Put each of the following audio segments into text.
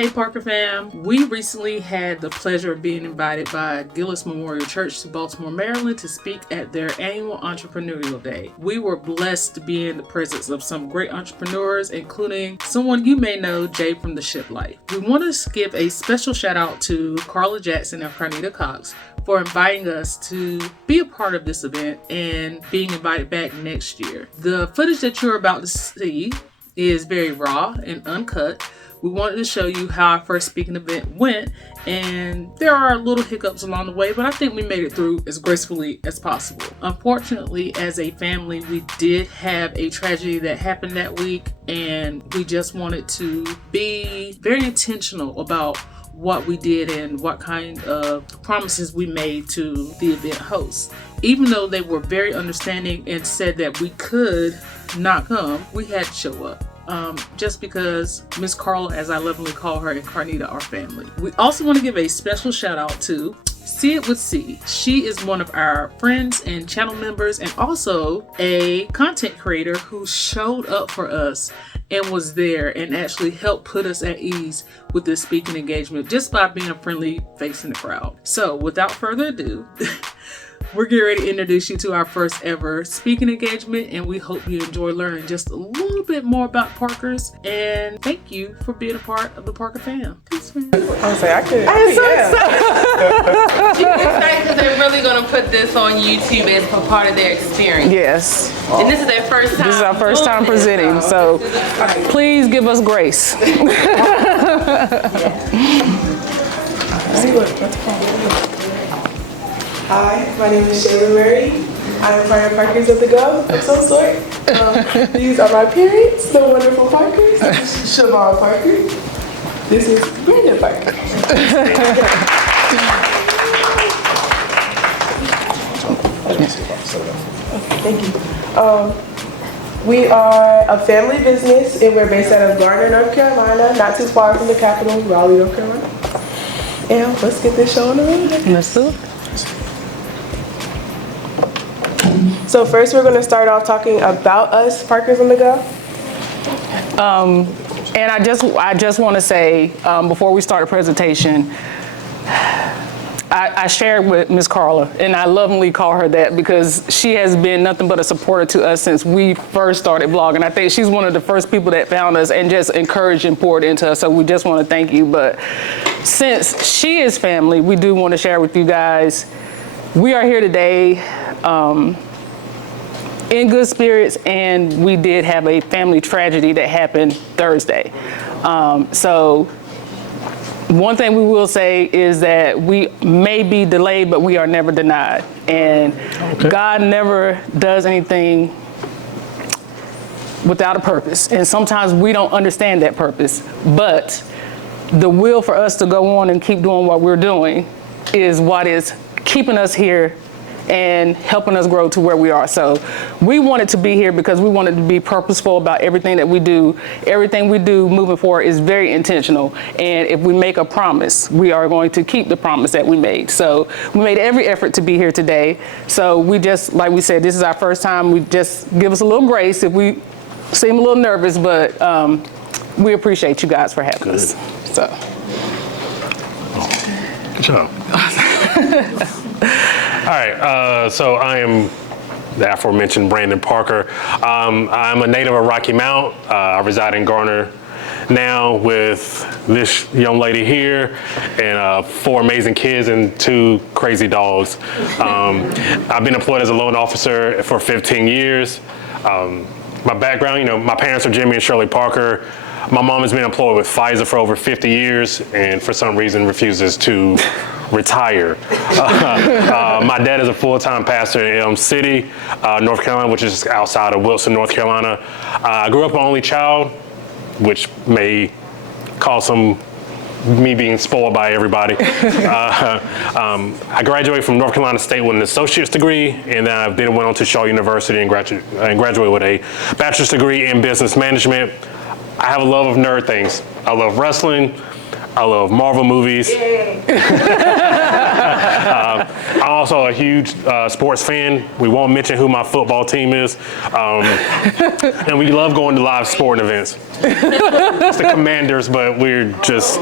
Hey Parker fam, we recently had the pleasure of being invited by Gillis Memorial Church to Baltimore, Maryland to speak at their annual Entrepreneurial Day. We were blessed to be in the presence of some great entrepreneurs, including someone you may know, Jay from The Ship Life. We want to give a special shout out to Carla Jackson and Carnita Cox for inviting us to be a part of this event and being invited back next year. The footage that you're about to see is very raw and uncut. We wanted to show you how our first speaking event went, and there are little hiccups along the way, but I think we made it through as gracefully as possible. Unfortunately, as a family, we did have a tragedy that happened that week, and we just wanted to be very intentional about what we did and what kind of promises we made to the event hosts. Even though they were very understanding and said that we could not come, we had to show up. Just because Miss Carla, as I lovingly call her, and Carnita are family. We also want to give a special shout out to See It With C. She is one of our friends and channel members and also a content creator who showed up for us and was there and actually helped put us at ease with this speaking engagement just by being a friendly face in the crowd. So without further ado, we're getting ready to introduce you to our first ever speaking engagement, and we hope you enjoy learning just a little bit more about Parkers. And thank you for being a part of the Parker fam. Peace, man. I was like, I could. I'm so excited because they're really going to put this on YouTube as a part of their experience. Yes. And this is their first time. This is our first time presenting, so please give us grace. Hi, my name is Shayla Murray. I'm a part of Parkersonthego of some sort. These are my parents, the wonderful Parkers. This is Charvon Parker. This is Brenda Parker. Thank you. We are a family business and we're based out of Garner, North Carolina, not too far from the capital, Raleigh, North Carolina. And let's get this show on the road. Let's do it. So first we're going to start off talking about us, Parkersonthego. And I just want to say, before we start the presentation, I shared with Miss Carla, and I lovingly call her that because she has been nothing but a supporter to us since we first started vlogging. I think she's one of the first people that found us and just encouraged and poured into us, so we just want to thank you. But since she is family, we do want to share with you guys, we are here today in good spirits, and we did have a family tragedy that happened Thursday. So one thing we will say is that we may be delayed, but we are never denied. And God never does anything without a purpose. And sometimes we don't understand that purpose, but the will for us to go on and keep doing what we're doing is what is keeping us here and helping us grow to where we are. So we wanted to be here because we wanted to be purposeful about everything that we do. Everything we do moving forward is very intentional. And if we make a promise, we are going to keep the promise that we made. So we made every effort to be here today. So we just, like we said, this is our first time. We just give us a little grace if we seem a little nervous, but we appreciate you guys for having us. So. Good job. All right, so I am the aforementioned Brandon Parker. I'm a native of Rocky Mount. I reside in Garner now with this young lady here and 4 amazing kids and 2 crazy dogs. I've been employed as a loan officer for 15 years. My background, my parents are Jimmy and Shirley Parker. My mom has been employed with Pfizer for over 50 years and for some reason refuses to retire. My dad is a full-time pastor in Elm City, North Carolina, which is outside of Wilson, North Carolina. I grew up an only child, which may cause me being spoiled by everybody. I graduated from North Carolina State with an associate's degree, and then I went on to Shaw University and graduated with a bachelor's degree in business management. I have a love of nerd things. I love wrestling. I love Marvel movies. I'm also a huge sports fan. We won't mention who my football team is. And we love going to live sporting events. It's the Commanders, but we're just.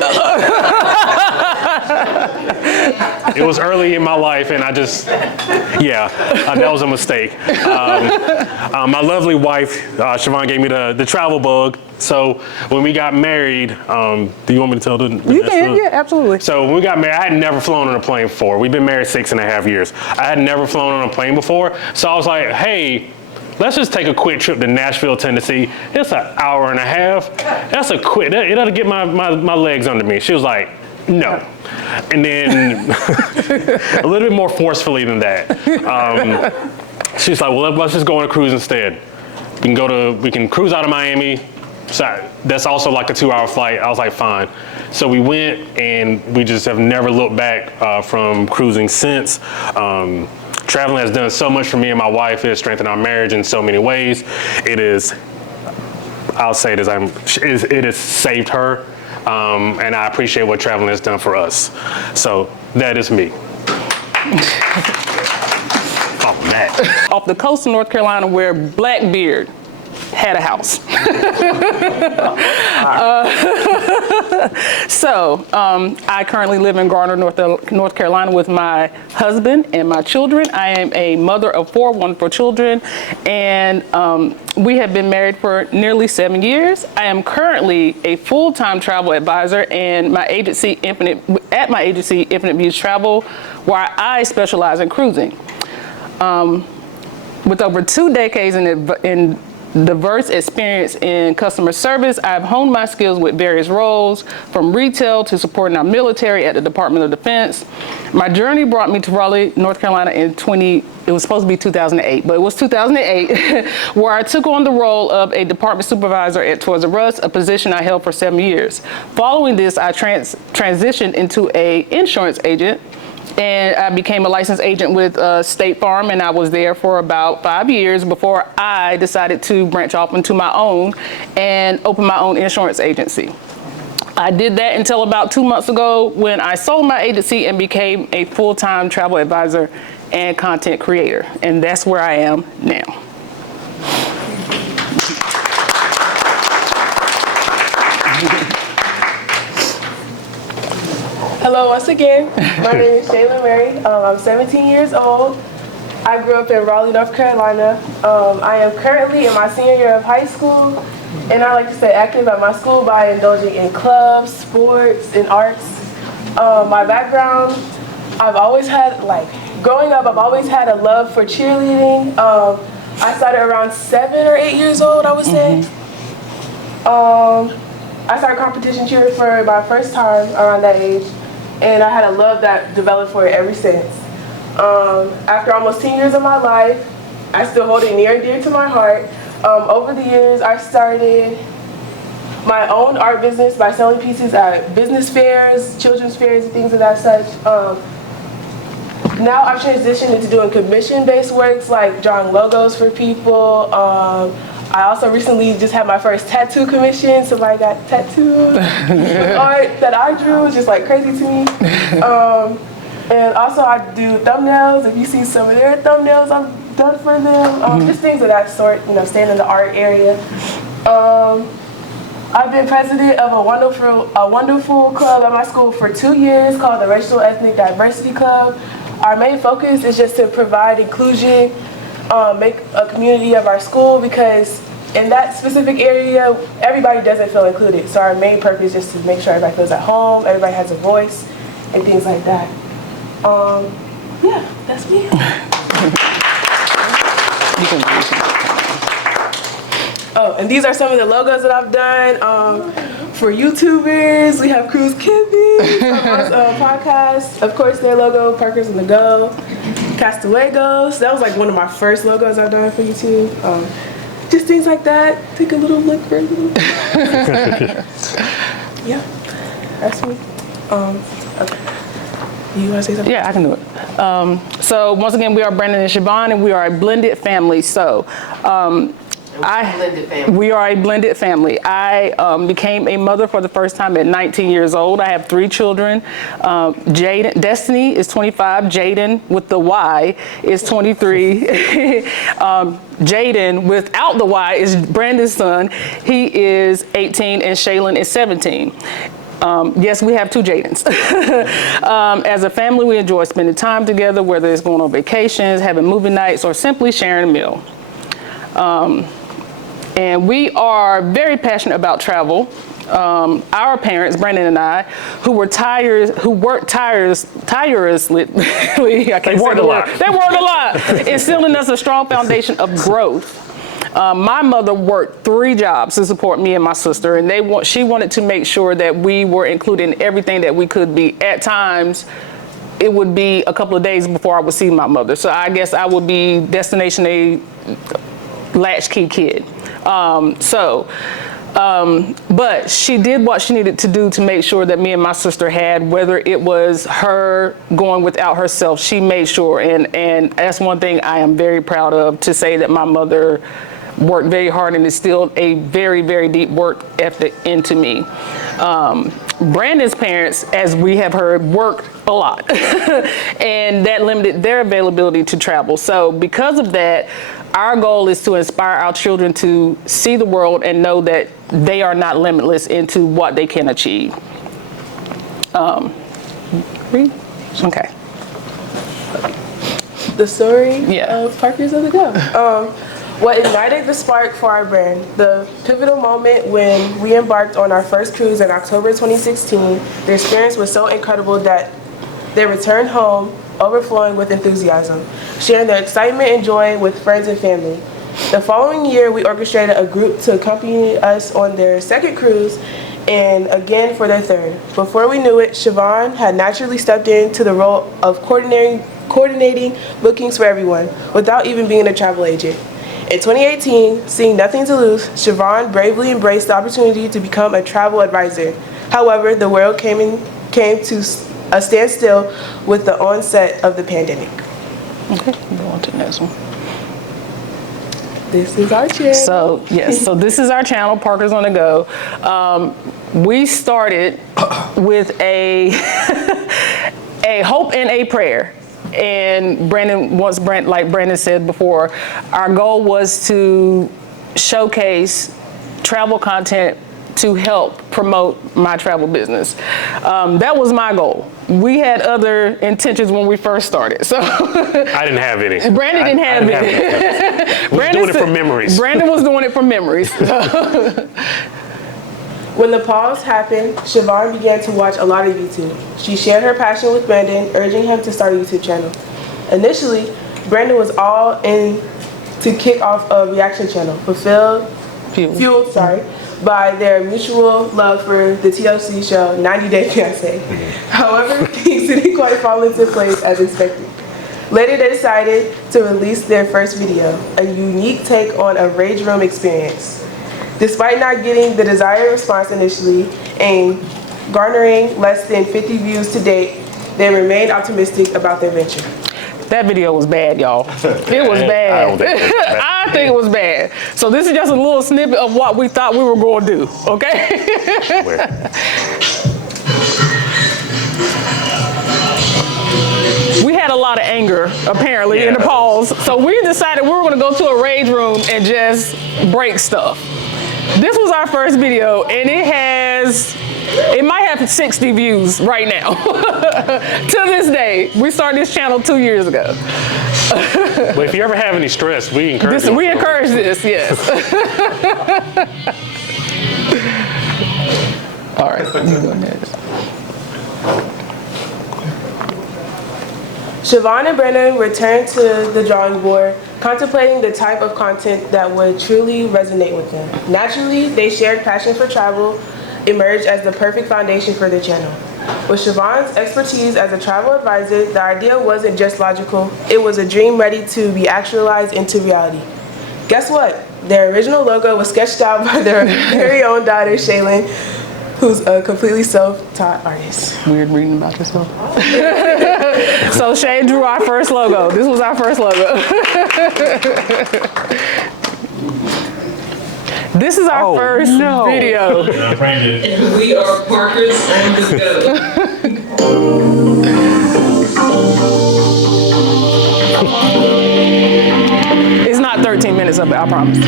It was early in my life, and I just, that was a mistake. My lovely wife, Charvon, gave me the travel bug. So when we got married, do you want me to tell the You can, yeah, absolutely. So when we got married, I had never flown on a plane before. We've been married 6.5 years. I had never flown on a plane before. So I was like, hey, let's just take a quick trip to Nashville, Tennessee. It's an hour and a half. That's a quick, it'll get my legs under me. She was like, no. And then a little bit more forcefully than that. She's like, well, let's just go on a cruise instead. We can cruise out of Miami. So that's also like a 2-hour flight. I was like, fine. So we went, and we just have never looked back from cruising since. Traveling has done so much for me and my wife. It has strengthened our marriage in so many ways. I'll say this, it has saved her. And I appreciate what traveling has done for us. So that is me. Oh, Matt. Off the coast of North Carolina, where Blackbeard had a house. I currently live in Garner, North Carolina with my husband and my children. I am a mother of 4 wonderful children, and we have been married for nearly 7 years. I am currently a full-time travel advisor and my agency, Infinite Views Travel, where I specialize in cruising. With over 2 decades in diverse experience in customer service, I've honed my skills with various roles, from retail to supporting our military at the Department of Defense. My journey brought me to Raleigh, North Carolina it was supposed to be 2008, but it was 2008, where I took on the role of a department supervisor at Toys R Us, a position I held for 7 years. Following this, I transitioned into an insurance agent, and I became a licensed agent with State Farm, and I was there for about 5 years before I decided to branch off into my own and open my own insurance agency. I did that until about 2 months ago, when I sold my agency and became a full-time travel advisor and content creator. And that's where I am now. Hello once again. My name is Shayla Mary. I'm 17 years old. I grew up in Raleigh, North Carolina. I am currently in my senior year of high school, and I like to stay active at my school by indulging in clubs, sports, and arts. My background, growing up, I've always had a love for cheerleading. I started around 7 or 8 years old, I would say. I started competition cheering for my first time around that age, and I had a love that developed for it ever since. After almost 10 years of my life, I still hold it near and dear to my heart. Over the years, I started my own art business by selling pieces at business fairs, children's fairs, and things of that such. Now I've transitioned into doing commission-based works, like drawing logos for people. I also recently just had my first tattoo commission. Somebody got tattooed with art that I drew. It's just like crazy to me. And also I do thumbnails. If you see some of their thumbnails, I've done for them. Just things of that sort, staying in the art area. I've been president of a wonderful club at my school for 2 years called the Racial Ethnic Diversity Club. Our main focus is just to provide inclusion, make a community of our school, because in that specific area, everybody doesn't feel included. So our main purpose is to make sure everybody feels at home, everybody has a voice, and things like that. Yeah, that's me. Oh, and these are some of the logos that I've done. For YouTubers, we have Cruise Kimby, podcast. Of course, their logo, Parkersonthego, Castalegos. That was like one of my first logos I've done for YouTube. Just things like that. Take a little look for you. Yeah, that's me. Okay. You want to say something? Yeah, I can do it. So once again, we are Brandon and Siobhan, and we are a blended family. So Blended family. We are a blended family. I became a mother for the first time at 19 years old. I have 3 children. Destiny is 25. Jaden with the Y is 23. Jaden without the Y is Brandon's son. He is 18 and Shayla is 17. Yes, we have 2 Jadens. As a family, we enjoy spending time together, whether it's going on vacations, having movie nights, or simply sharing a meal. And we are very passionate about travel. Our parents, Brandon and I, who worked tirelessly, they worked a lot, instilling us a strong foundation of growth. My mother worked 3 jobs to support me and my sister, and she wanted to make sure that we were included in everything that we could be. At times, it would be a couple of days before I would see my mother. So I guess I would be destination a latchkey kid. But she did what she needed to do to make sure that me and my sister had, whether it was her going without herself, she made sure. And that's one thing I am very proud of, to say that my mother worked very hard and instilled a very, very deep work ethic into me. Brandon's parents, as we have heard, worked a lot and that limited their availability to travel. So because of that, our goal is to inspire our children to see the world and know that they are not limitless into what they can achieve. Okay. The story Yeah. of Parkersonthego. What ignited the spark for our brand? The pivotal moment when we embarked on our first cruise in October 2016. The experience was so incredible that they returned home overflowing with enthusiasm, sharing their excitement and joy with friends and family. The following year, we orchestrated a group to accompany us on their second cruise and again for their third. Before we knew it, Charvon had naturally stepped into the role of coordinating bookings for everyone without even being a travel agent. In 2018, seeing nothing to lose, Charvon bravely embraced the opportunity to become a travel advisor. However, the world came to a standstill with the onset of the pandemic. Okay, go on to the next one. This is our channel. So yes, so this is our channel, Parkers on the Go. We started with a hope and a prayer. And like Brandon said before, our goal was to showcase travel content to help promote my travel business. That was my goal. We had other intentions when we first started. So I didn't have any. Brandon didn't have any. Was doing it from memories. Brandon was doing it from memories. When the pause happened, Charvon began to watch a lot of YouTube. She shared her passion with Brandon, urging him to start a YouTube channel. Initially, Brandon was all in to kick off a reaction channel, fueled by their mutual love for the TLC show 90 Day Fiancé. However, things didn't quite fall into place as expected. Later, they decided to release their first video, a unique take on a rage room experience. Despite not getting the desired response initially and garnering less than 50 views to date, they remained optimistic about their venture. That video was bad, y'all. It was bad. I think it was bad. So this is just a little snippet of what we thought we were going to do, okay? We had a lot of anger, apparently, in the pause. So we decided we were going to go to a rage room and just break stuff. This was our first video, and it might have 60 views right now. To this day, we started this channel 2 years ago. But if you ever have any stress, we encourage this. We encourage this, yes. All right, let me go next. Charvon and Brennan returned to the drawing board, contemplating the type of content that would truly resonate with them. Naturally, they shared passion for travel, emerged as the perfect foundation for their channel. With Charvon's expertise as a travel advisor, the idea wasn't just logical, it was a dream ready to be actualized into reality. Guess what? Their original logo was sketched out by their very own daughter, Shayla, who's a completely self-taught artist. Weird reading about yourself. So Shay drew our first logo. This was our first logo. This is our first video. Brandon. We are Parkers on the go. It's not 13 minutes of it, I promise.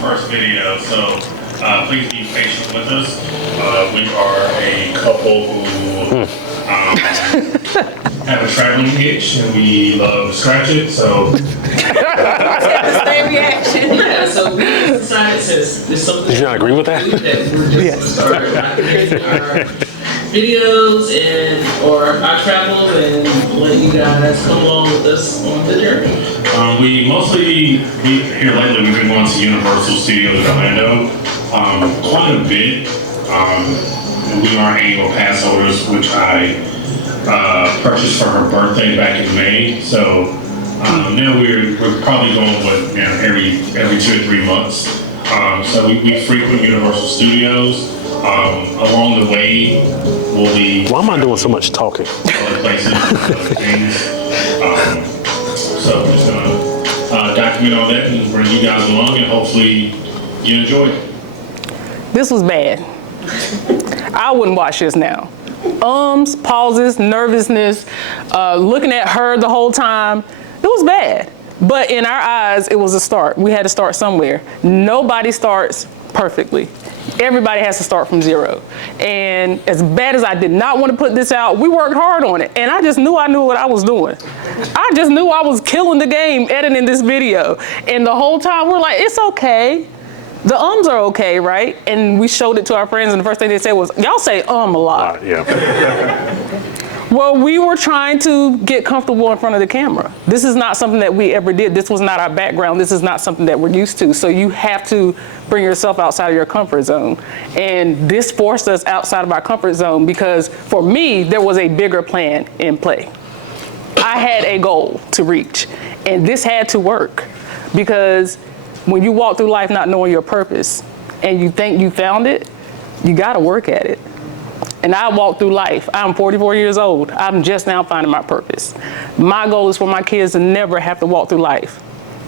First video, so please be patient with us. We are a couple who have a traveling itch and we love to scratch it, so. Same reaction. Yeah, so we decided to, there's something. Did you not agree with that? We're just gonna start documenting our videos or our travels and let you guys come along with us on the journey. We mostly, here lately, we've been going to Universal Studios in Orlando quite a bit. We are annual pass holders, which I purchased for her birthday back in May. So now we're probably going with every 2 or 3 months. So we frequent Universal Studios. Along the way, we'll be. Why am I doing so much talking? Other places, other things. So we're just gonna document all that and bring you guys along, and hopefully you enjoy it. This was bad. I wouldn't watch this now. Pauses, nervousness, looking at her the whole time. It was bad. But in our eyes, it was a start. We had to start somewhere. Nobody starts perfectly. Everybody has to start from zero. And as bad as I did not want to put this out, we worked hard on it. And I just knew I knew what I was doing. I just knew I was killing the game editing this video. And the whole time we're like, it's okay. The ums are okay, right? And we showed it to our friends and the first thing they said was, y'all say a lot. Yeah. Well, we were trying to get comfortable in front of the camera. This is not something that we ever did. This was not our background. This is not something that we're used to. So you have to bring yourself outside of your comfort zone. And this forced us outside of our comfort zone because for me, there was a bigger plan in play. I had a goal to reach, and this had to work because when you walk through life not knowing your purpose and you think you found it, you gotta work at it. And I walk through life. I'm 44 years old. I'm just now finding my purpose. My goal is for my kids to never have to walk through life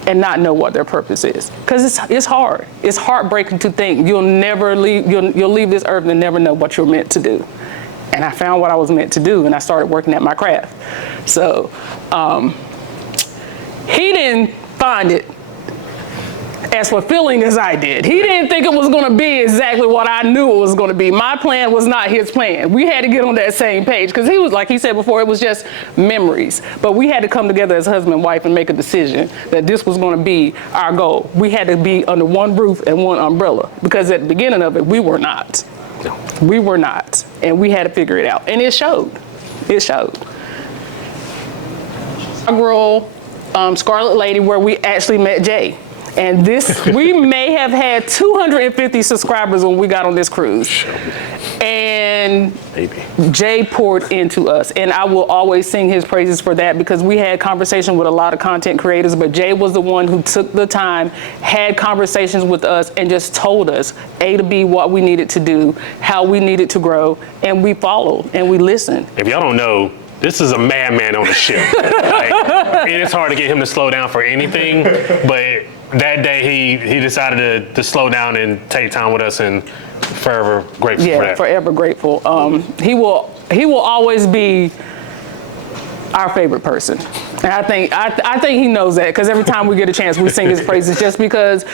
and not know what their purpose is. Because it's hard. It's heartbreaking to think you'll never leave, you'll leave this earth and never know what you're meant to do. And I found what I was meant to do and I started working at my craft. So he didn't find it as fulfilling as I did. He didn't think it was gonna be exactly what I knew it was gonna be. My plan was not his plan. We had to get on that same page because he was, like he said before, it was just memories. But we had to come together as husband and wife and make a decision that this was gonna be our goal. We had to be under one roof and one umbrella because at the beginning of it, we were not. We were not, and we had to figure it out. And it showed, it showed. Our girl, Scarlet Lady, where we actually met Jay. And this, we may have had 250 subscribers when we got on this cruise. And Jay poured into us. And I will always sing his praises for that because we had conversation with a lot of content creators, but Jay was the one who took the time, had conversations with us and just told us A to B what we needed to do, how we needed to grow, and we followed and we listened. If y'all don't know, this is a madman on the ship. Like, it is hard to get him to slow down for anything, but that day he decided to slow down and take time with us, and forever grateful for that. Yeah, forever grateful. He will always be our favorite person. And I think he knows that because every time we get a chance we sing his praises just because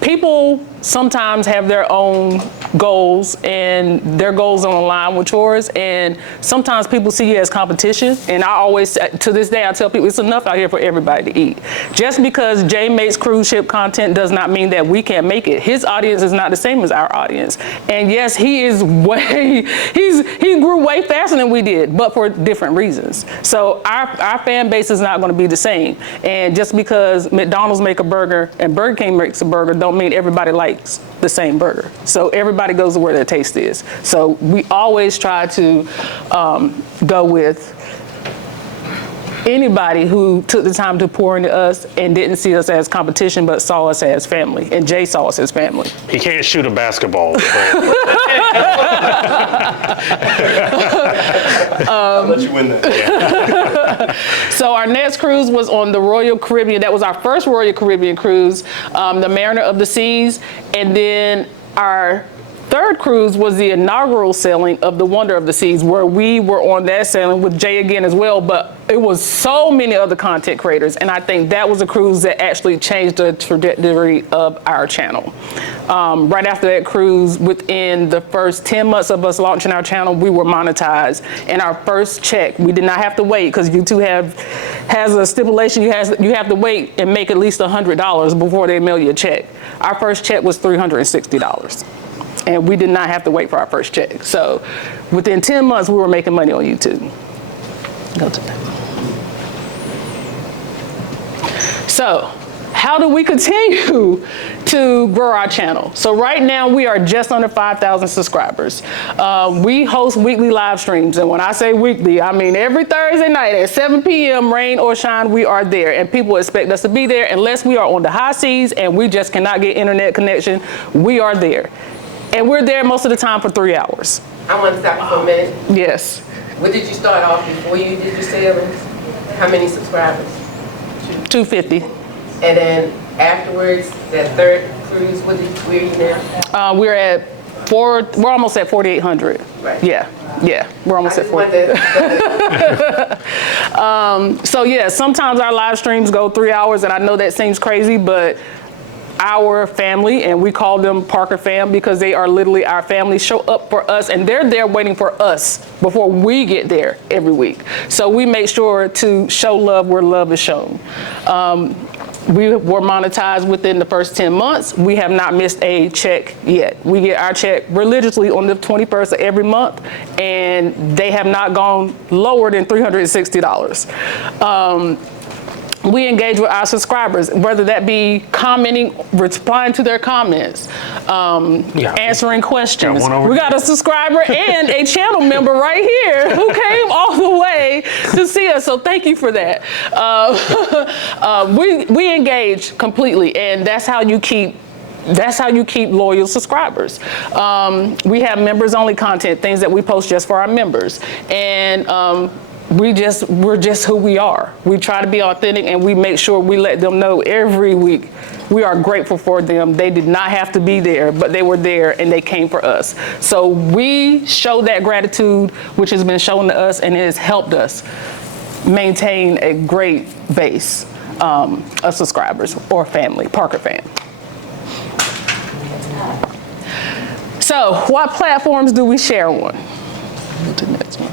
people sometimes have their own goals and their goals don't align with yours, and sometimes people see you as competition. And I always, to this day, I tell people it's enough out here for everybody to eat. Just because Jay makes cruise ship content does not mean that we can't make it. His audience is not the same as our audience. And yes, he grew way faster than we did, but for different reasons. So our fan base is not going to be the same. And just because McDonald's make a burger and Burger King makes a burger don't mean everybody likes the same burger. So everybody goes to where their taste is. So we always try to go with anybody who took the time to pour into us and didn't see us as competition, but saw us as family. And Jay saw us as family. He can't shoot a basketball. But I'll let you win that. So our next cruise was on the Royal Caribbean. That was our first Royal Caribbean cruise, the Mariner of the Seas. And then our third cruise was the inaugural sailing of the Wonder of the Seas, where we were on that sailing with Jay again as well, but it was so many other content creators, and I think that was a cruise that actually changed the trajectory of our channel. Right after that cruise, within the first 10 months of us launching our channel, we were monetized. And our first check, we did not have to wait, because YouTube has a stipulation you have to wait and make at least $100 before they mail you a check. Our first check was $360. And we did not have to wait for our first check. So within 10 months, we were making money on YouTube. Go to that. So how do we continue to grow our channel? So right now we are just under 5,000 subscribers. We host weekly live streams. And when I say weekly, I mean every Thursday night at 7 p.m., rain or shine, we are there. And people expect us to be there unless we are on the high seas and we just cannot get internet connection. We are there. And we're there most of the time for 3 hours. I want to stop you for a minute. Yes. What did you start off before you did your sailings? How many subscribers? 250. And then afterwards, that third cruise, where are you now? We're almost at 4,800. Right. Yeah, we're almost at 4. So yeah, sometimes our live streams go 3 hours, and I know that seems crazy, but our family, and we call them Parker fam because they are literally our family, show up for us, and they're there waiting for us before we get there every week. So we make sure to show love where love is shown. We were monetized within the first 10 months. We have not missed a check yet. We get our check religiously on the 21st of every month, and they have not gone lower than $360. We engage with our subscribers, whether that be commenting, replying to their comments, answering questions. We got a subscriber and a channel member right here who came all the way to see us, so thank you for that. We engage completely, and that's how you keep loyal subscribers. We have members only content, things that we post just for our members. And we're just who we are. We try to be authentic, and we make sure we let them know every week we are grateful for them. They did not have to be there, but they were there and they came for us. So we show that gratitude, which has been shown to us, and it has helped us maintain a great base of subscribers or family, Parker fam. So what platforms do we share on? Go to the next one.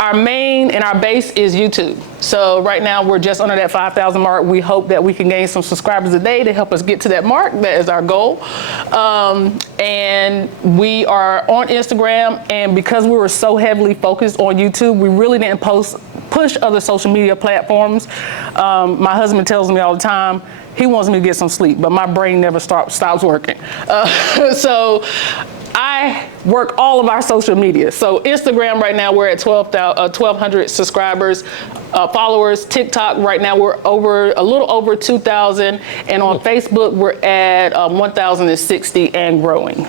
Our main and our base is YouTube. So right now we're just under that 5,000 mark. We hope that we can gain some subscribers a day to help us get to that mark. That is our goal. And we are on Instagram, and because we were so heavily focused on YouTube, we really didn't push other social media platforms. My husband tells me all the time, he wants me to get some sleep, but my brain never stops working. So I work all of our social media. So Instagram right now we're at 1,200 subscribers, followers. TikTok right now we're a little over 2,000, and on Facebook we're at 1,060 and growing.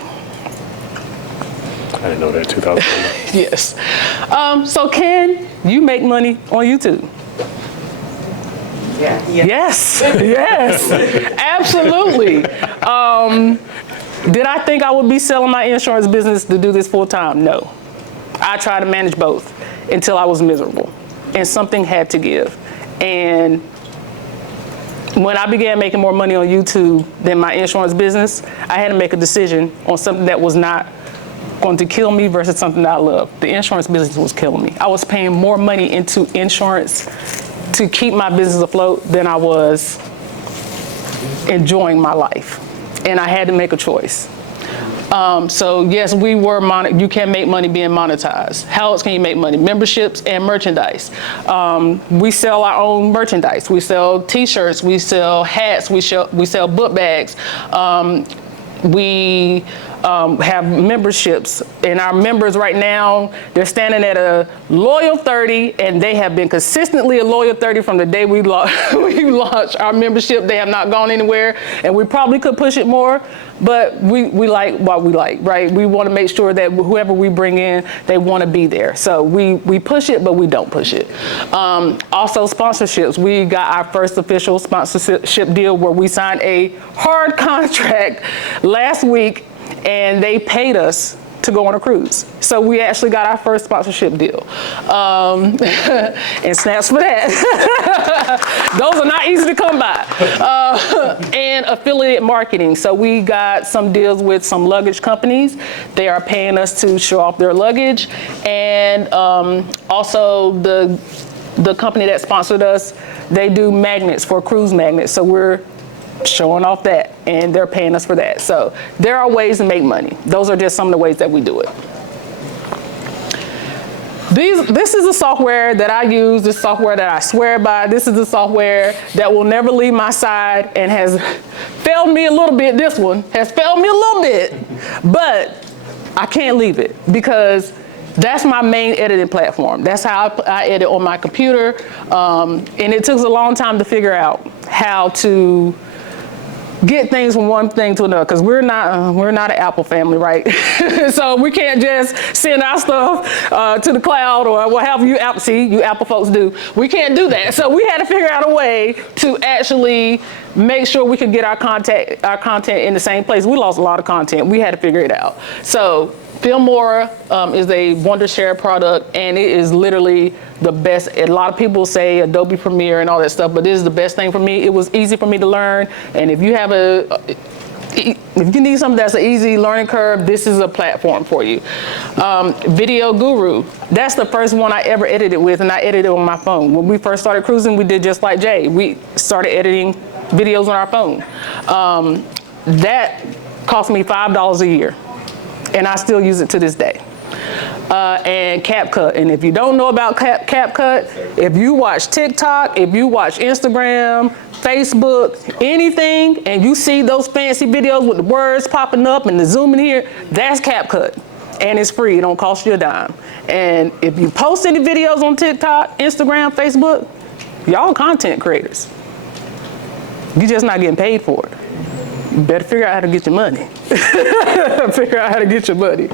I didn't know that, 2,000. Yes. So can you make money on YouTube? Yeah. Yes, yes, absolutely. Did I think I would be selling my insurance business to do this full time? No. I tried to manage both until I was miserable, and something had to give. And when I began making more money on YouTube than my insurance business, I had to make a decision on something that was not going to kill me versus something that I love. The insurance business was killing me. I was paying more money into insurance to keep my business afloat than I was enjoying my life. And I had to make a choice. So yes, you can make money being monetized. How else can you make money? Memberships and merchandise. We sell our own merchandise. We sell t-shirts, we sell hats, we sell book bags. We have memberships. And our members right now, they're standing at a loyal 30, and they have been consistently a loyal 30 from the day we launched our membership. They have not gone anywhere, and we probably could push it more, but we like what we like, right? We want to make sure that whoever we bring in, they want to be there. So we push it, but we don't push it. Also sponsorships. We got our first official sponsorship deal where we signed a hard contract last week, and they paid us to go on a cruise. So we actually got our first sponsorship deal. And snaps for that. Those are not easy to come by. And affiliate marketing. So we got some deals with some luggage companies. They are paying us to show off their luggage. And also the company that sponsored us, they do magnets for cruise magnets. So we're showing off that, and they're paying us for that. So there are ways to make money. Those are just some of the ways that we do it. This is the software that I use, this software that I swear by. This is the software that will never leave my side and has failed me a little bit. This one has failed me a little bit, but I can't leave it because that's my main editing platform. That's how I edit on my computer. And it took us a long time to figure out how to get things from one thing to another, because we're not an Apple family, right? So we can't just send our stuff to the cloud or whatever you Apple folks do. We can't do that. So we had to figure out a way to actually make sure we could get our content in the same place. We lost a lot of content. We had to figure it out. So Filmora is a Wondershare product, and it is literally the best. A lot of people say Adobe Premiere and all that stuff, but this is the best thing for me. It was easy for me to learn, and if you need something that's an easy learning curve, this is a platform for you. Video Guru, that's the first one I ever edited with, and I edited on my phone. When we first started cruising, we did just like Jay. We started editing videos on our phone. That cost me $5 a year, and I still use it to this day. And CapCut, and if you don't know about CapCut, if you watch TikTok, if you watch Instagram, Facebook, anything, and you see those fancy videos with the words popping up and the zooming here, that's CapCut. And it's free, it don't cost you a dime. And if you post any videos on TikTok, Instagram, Facebook, y'all content creators. You're just not getting paid for it. You better figure out how to get your money. Figure out how to get your money.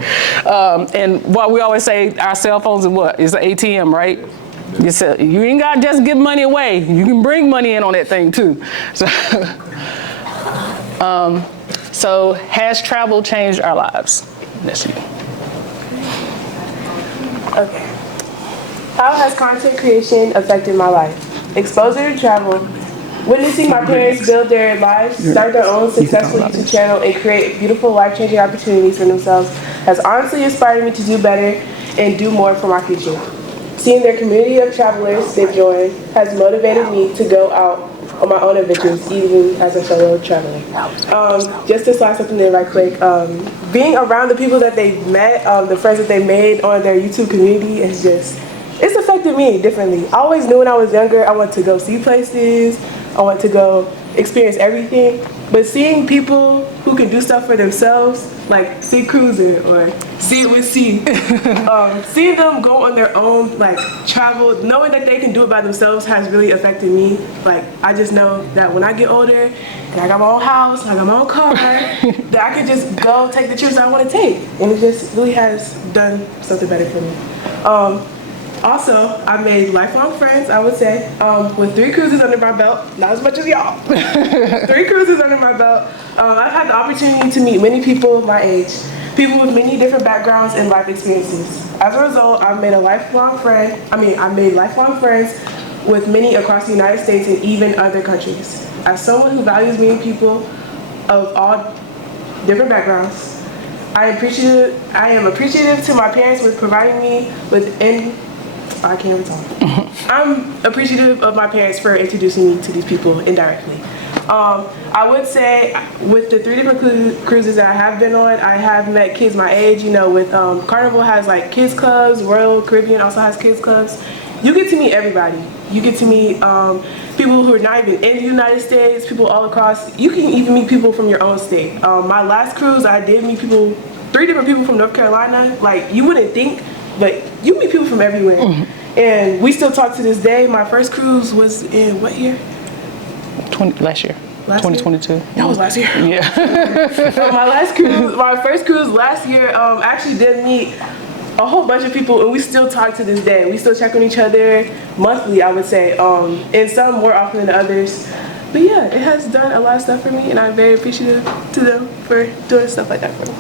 And what we always say, our cell phones is what? It's an ATM, right? You ain't got to just give money away. You can bring money in on that thing too. So has travel changed our lives? That's you. Okay. How has content creation affected my life? Exposure to travel, witnessing my parents build their lives, start their own successful YouTube channel, and create beautiful life-changing opportunities for themselves has honestly inspired me to do better and do more for my future. Seeing their community of travelers they've joined has motivated me to go out on my own adventures, even as a solo traveler. Just to slide something in right quick, being around the people that they've met, the friends that they made on their YouTube community is just, it's affected me differently. I always knew when I was younger I wanted to go see places, I want to go experience everything, but seeing people who can do stuff for themselves, like see cruising or see it with C, seeing them go on their own, like travel, knowing that they can do it by themselves has really affected me. Like I just know that when I get older and I got my own house, I got my own car, that I can just go take the trips I want to take, and it just really has done something better for me. Also, I made lifelong friends, I would say, with 3 cruises under my belt. Not as much as y'all. 3 cruises under my belt. I've had the opportunity to meet many people my age, people with many different backgrounds and life experiences. As a result, I made lifelong friends with many across the United States and even other countries. As someone who values meeting people of all different backgrounds, I am appreciative to my parents with providing me with I can't even talk. I'm appreciative of my parents for introducing me to these people indirectly. I would say with the 3 different cruises that I have been on, I have met kids my age. You know, with Carnival has like kids clubs, Royal Caribbean also has kids clubs. You get to meet everybody. You get to meet people who are not even in the United States, people all across. You can even meet people from your own state. My last cruise, I did meet 3 different people from North Carolina. Like, you wouldn't think, but you meet people from everywhere. And we still talk to this day. My first cruise was in what year? Last year. 2022. That was last year. Yeah. My first cruise last year, actually did meet a whole bunch of people, and we still talk to this day. We still check on each other monthly, I would say, and some more often than others. But yeah, it has done a lot of stuff for me, and I'm very appreciative to them for doing stuff like that for me.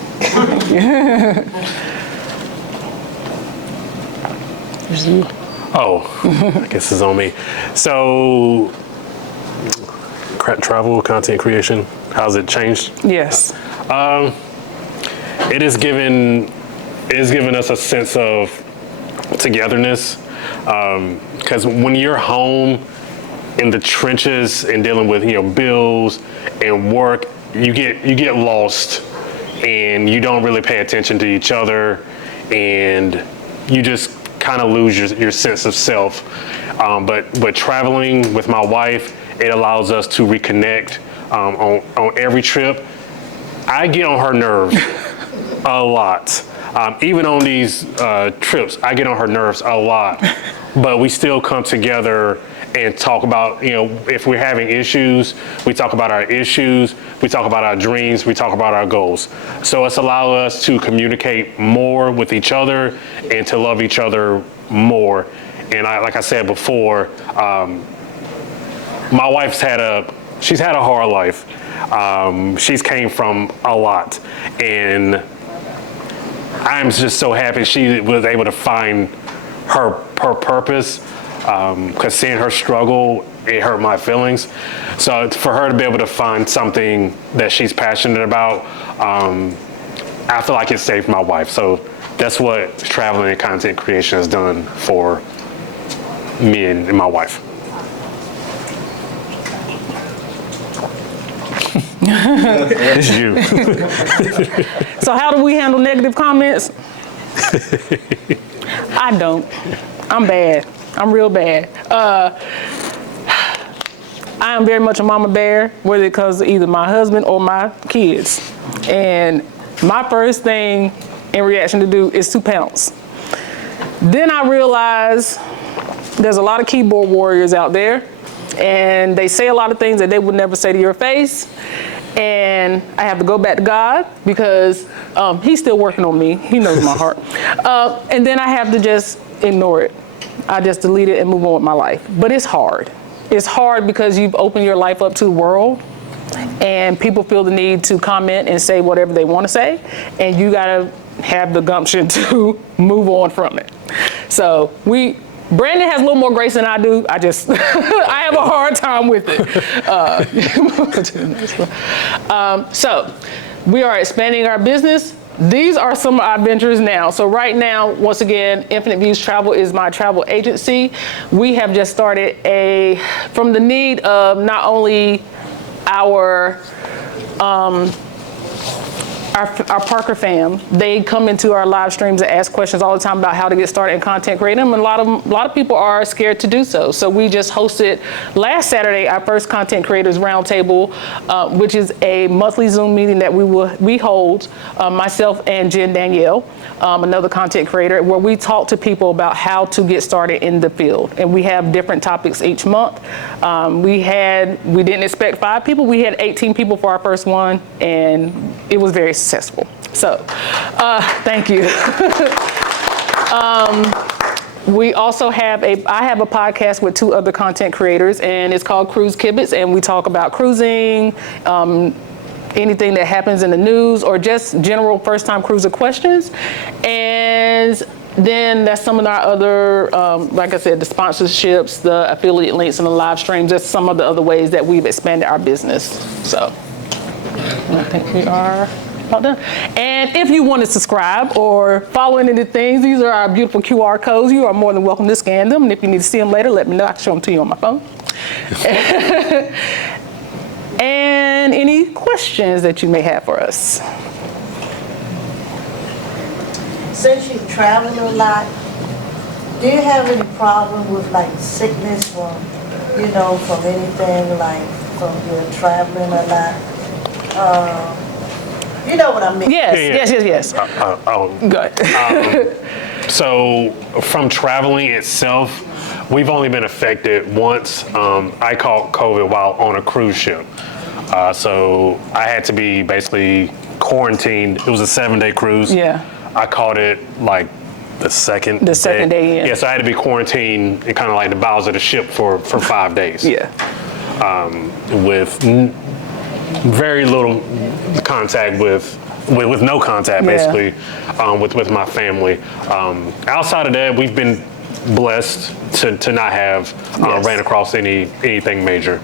Oh, I guess it's on me. So, travel, content creation, how's it changed? Yes. It has given us a sense of togetherness, because when you're home in the trenches and dealing with bills and work, you get lost and you don't really pay attention to each other, and you just kind of lose your sense of self. But traveling with my wife, it allows us to reconnect. On every trip, I get on her nerves a lot. Even on these trips, I get on her nerves a lot. But we still come together and talk about, if we're having issues, we talk about our issues, we talk about our dreams, we talk about our goals. So it's allowed us to communicate more with each other and to love each other more. And like I said before, my wife's had a hard life. She's came from a lot, and I'm just so happy she was able to find her purpose, because seeing her struggle, it hurt my feelings. So for her to be able to find something that she's passionate about, I feel like it saved my wife. So that's what traveling and content creation has done for me and my wife. It's you. So how do we handle negative comments? I don't. I'm bad. I'm real bad. I am very much a mama bear, whether it comes to either my husband or my kids. And my first thing in reaction to do is to pounce. Then I realize there's a lot of keyboard warriors out there, and they say a lot of things that they would never say to your face. And I have to go back to God, because he's still working on me. He knows my heart. And then I have to just ignore it. I just delete it and move on with my life. But it's hard. It's hard because you've opened your life up to the world, and people feel the need to comment and say whatever they want to say. And you got to have the gumption to move on from it. So Brandon has a little more grace than I do. I have a hard time with it. So we are expanding our business. These are some of our ventures now. So right now, once again, Infinite Views Travel is my travel agency. We have just started from the need of not only our Parker fam, they come into our live streams and ask questions all the time about how to get started in content creating, and a lot of people are scared to do so. So we just hosted last Saturday our first Content Creators Roundtable, which is a monthly Zoom meeting that we hold, myself and Jen Danielle, another content creator, where we talk to people about how to get started in the field. And we have different topics each month. We didn't expect 5 people. We had 18 people for our first one, and it was very successful. So, thank you. We also I have a podcast with 2 other content creators, and it's called Cruise Kibitz, and we talk about cruising, anything that happens in the news, or just general first-time cruiser questions. And then that's some of our other, like I said, the sponsorships, the affiliate links, and the live streams. That's some of the other ways that we've expanded our business. So I think we are about done. And if you want to subscribe or follow any of the things, these are our beautiful QR codes. You are more than welcome to scan them. And if you need to see them later, let me know. I can show them to you on my phone. And any questions that you may have for us? Since you travel a lot, do you have any problem with like sickness or you know, from anything like from your traveling a lot? You know what I mean? Yes. Go ahead. So from traveling itself, we've only been affected once. I caught COVID while on a cruise ship. So I had to be basically quarantined. It was a 7-day cruise. Yeah. I caught it like the second day. Yeah. Yeah, so I had to be quarantined in kind of like the bowels of the ship for 5 days. Yeah. With very little contact with no contact basically with my family. Outside of that, we've been blessed to not have ran across anything major.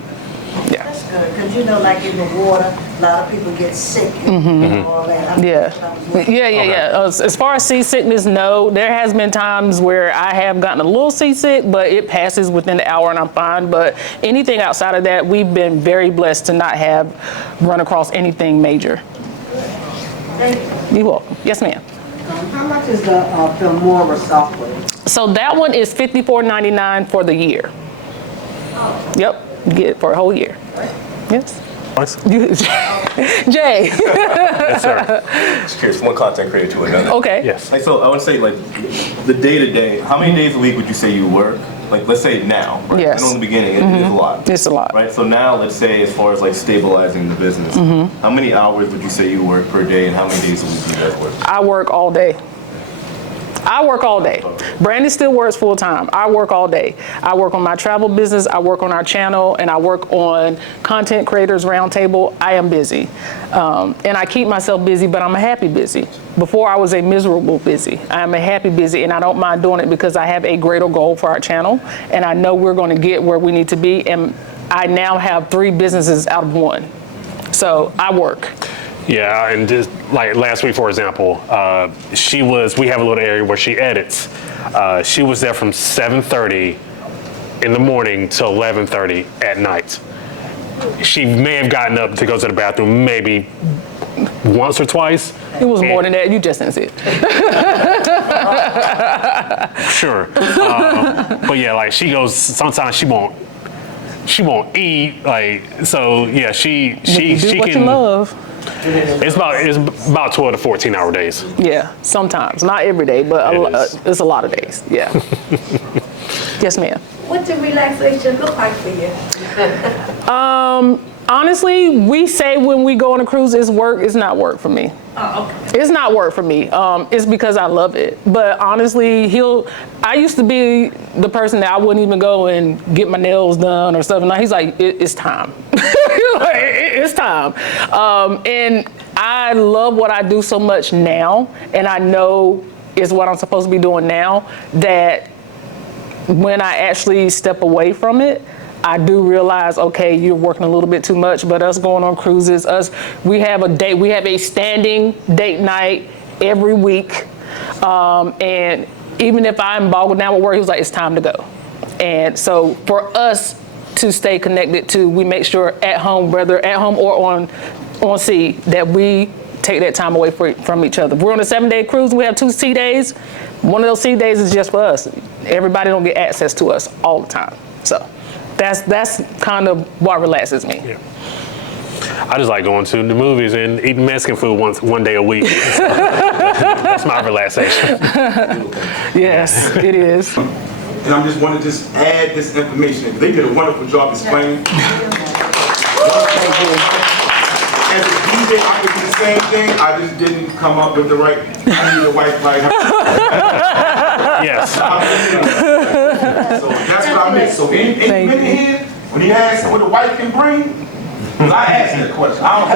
Yeah. That's good, because you know, like in the water, a lot of people get sick and all that. Yeah. As far as seasickness, no. There has been times where I have gotten a little seasick, but it passes within the hour and I'm fine. But anything outside of that, we've been very blessed to not have run across anything major. Thank you. You're welcome. Yes, ma'am. How much is the Filmora software? So that one is $54.99 for the year. Yep. You get it for a whole year. Yes. Nice. Jay. Yes, sir. Just curious, from one content creator to another. Okay. Yes. Like, so I want to say, like, the day-to-day, how many days a week would you say you work? Like, let's say now, right? Yes. I know in the beginning, it is a lot. It's a lot. Right, so now let's say as far as like stabilizing the business, how many hours would you say you work per day and how many days a week do you guys work? I work all day. Brandon still works full time. I work all day. I work on my travel business, I work on our channel, and I work on Content Creators Roundtable. I am busy. And I keep myself busy, but I'm a happy busy. Before I was a miserable busy. I am a happy busy, and I don't mind doing it because I have a greater goal for our channel, and I know we're going to get where we need to be, and I now have 3 businesses out of 1. So I work. Yeah, and just like last week, for example, we have a little area where she edits. She was there from 7:30 in the morning to 11:30 at night. She may have gotten up to go to the bathroom maybe once or twice. It was more than that. You just didn't see it. Sure. But yeah, like she goes, sometimes she won't eat. Like, so yeah, she do what can. You love. It's about 12 to 14 hour days. Yeah, sometimes. Not every day, but it's a lot of days. Yeah. Yes, ma'am. What did relaxation look like for you? Honestly, we say when we go on a cruise, it's work. It's not work for me. Oh, okay. It's not work for me. It's because I love it. But honestly, I used to be the person that I wouldn't even go and get my nails done or stuff. Now he's like, it's time. It's time. And I love what I do so much now, and I know it's what I'm supposed to be doing now, that when I actually step away from it, I do realize, okay, you're working a little bit too much, but us going on cruises, we have a standing date night every week. And even if I'm boggled down with work, he was like, it's time to go. And so for us to stay connected we make sure at home, whether at home or on sea, that we take that time away from each other. If we're on a 7-day cruise, we have 2 sea days. One of those sea days is just for us. Everybody don't get access to us all the time. So that's kind of what relaxes me. Yeah. I just like going to the movies and eating Mexican food one day a week. That's my relaxation. Yes, it is. And I just want to just add this information. They did a wonderful job explaining. As a DJ, I could do the same thing. I just didn't come up with the right. I need a wife like her. Yes. So that's what I meant. So any minute here, when he asks what a wife can bring, because I asked that question. I don't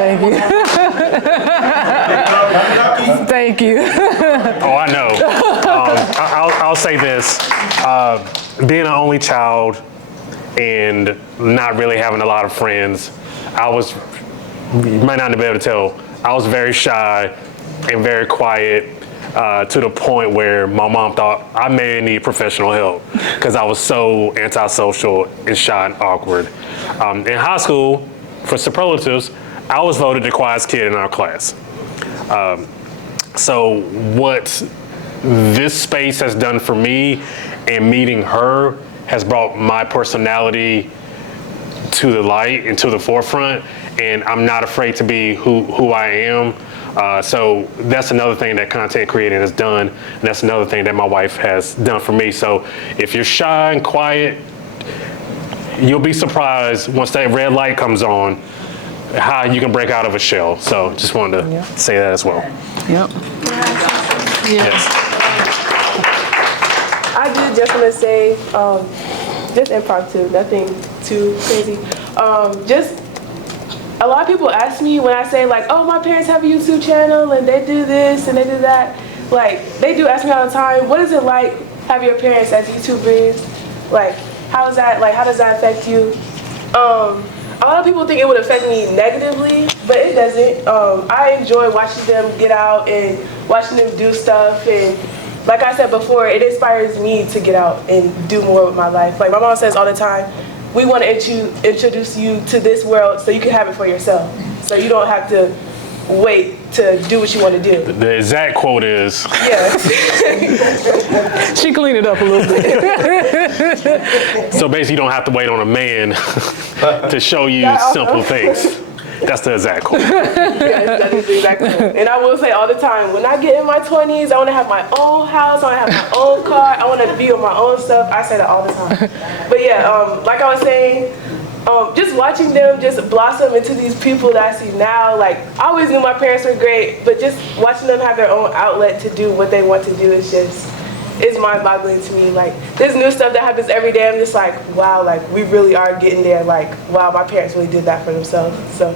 have Thank you. Oh, I know. I'll say this. Being an only child and not really having a lot of friends, you might not be able to tell, I was very shy and very quiet to the point where my mom thought I may need professional help because I was so antisocial and shy and awkward. In high school, for superlatives, I was voted the quietest kid in our class. So what this space has done for me and meeting her has brought my personality to the light and to the forefront, and I'm not afraid to be who I am. So that's another thing that content creating has done, and that's another thing that my wife has done for me. So if you're shy and quiet, you'll be surprised once that red light comes on how you can break out of a shell. So just wanted to say that as well. Yep. Yes. I did just want to say, just impromptu, nothing too crazy. Just a lot of people ask me when I say like, oh, my parents have a YouTube channel and they do this and they do that. Like, they do ask me all the time, what is it like having your parents as YouTubers? Like, how does that affect you? A lot of people think it would affect me negatively, but it doesn't. I enjoy watching them get out and watching them do stuff, and like I said before, it inspires me to get out and do more with my life. Like my mom says all the time, we want to introduce you to this world so you can have it for yourself. So you don't have to wait to do what you want to do. The exact quote is... Yeah. She cleaned it up a little bit. So basically you don't have to wait on a man to show you simple things. That's the exact quote. Yes, that is the exact quote. And I will say all the time, when I get in my 20s, I want to have my own house, I want to have my own car, I want to be on my own stuff. I say that all the time. But yeah, like I was saying, just watching them just blossom into these people that I see now. Like, I always knew my parents were great, but just watching them have their own outlet to do what they want to do is just, it's mind-boggling to me. Like, there's new stuff that happens every day. I'm just like, wow, like, we really are getting there. Like, wow, my parents really did that for themselves. So,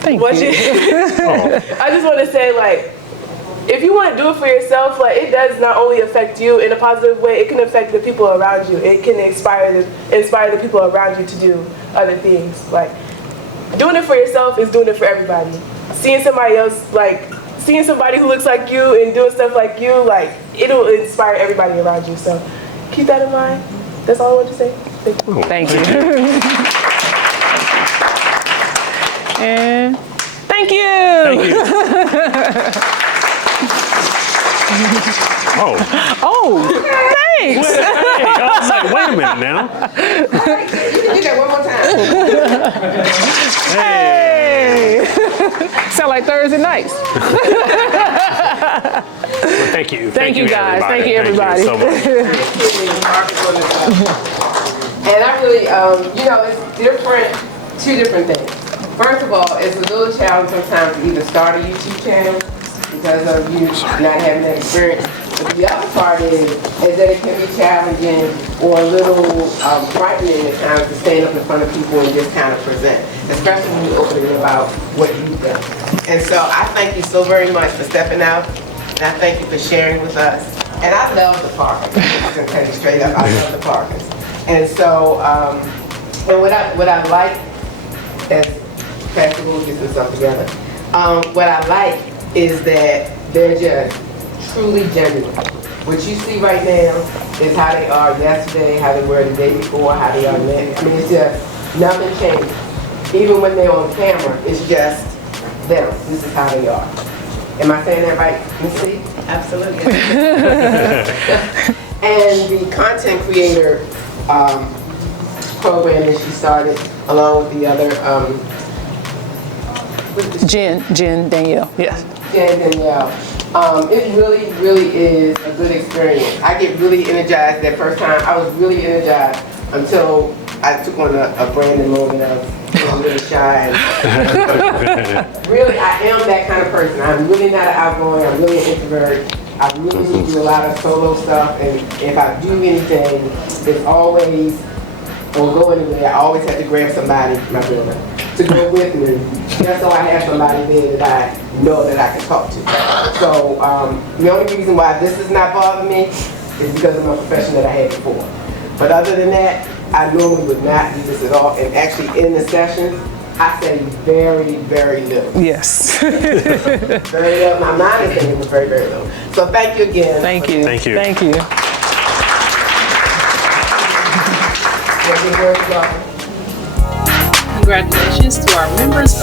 thank you. I just want to say, like, if you want to do it for yourself, like, it does not only affect you in a positive way, it can affect the people around you. It can inspire the people around you to do other things. Like, doing it for yourself is doing it for everybody. Seeing somebody else, like, seeing somebody who looks like you and doing stuff like you, like, it'll inspire everybody around you. So keep that in mind. That's all I want to say. Thank you. Thank you. And thank you. Thank you. Oh, thanks. Hey, I was like, wait a minute now. You can do that one more time. Hey. Sound like Thursday nights. Well, thank you. Thank you guys. Everybody. Thank you, everybody. Thank you so much. And I really, it's different, two different things. First of all, it's a little challenge sometimes to even start a YouTube channel because of you not having that experience. But the other part is that it can be challenging or a little frightening at times to stand up in front of people and just kind of present, especially when you're opening about what you've done. And so I thank you so very much for stepping out, and I thank you for sharing with us. And I love the Parkers. I'm going to tell you straight up, I love the Parkers. And so, and what I like, as Pastor will get this together, what I like is that they're just truly genuine. What you see right now is how they are yesterday, how they were the day before, how they are next. I mean, it's just nothing changed. Even when they're on camera, it's just them. This is how they are. Am I saying that right, Ms. C? Absolutely. And the content creator program that she started, along with the other, Jen, Danielle, yes. Jen and Danielle. It really, really is a good experience. I get really energized that first time. I was really energized until I took on a brand new moment of really shy. Really, I am that kind of person. I'm really not an outgoing. I'm really an introvert. I really do a lot of solo stuff, and if I do anything, it's always, or go anywhere, I always have to grab somebody, my brother, to go with me, just so I have somebody there that I know that I can talk to. So the only reason why this does not bother me is because of my profession that I had before. But other than that, I normally would not do this at all. And actually in the sessions, I say very, very little. Yes. Very little. My mind is thinking it was very, very little. So thank you again. Thank you. Thank you. Thank you. Congratulations to our members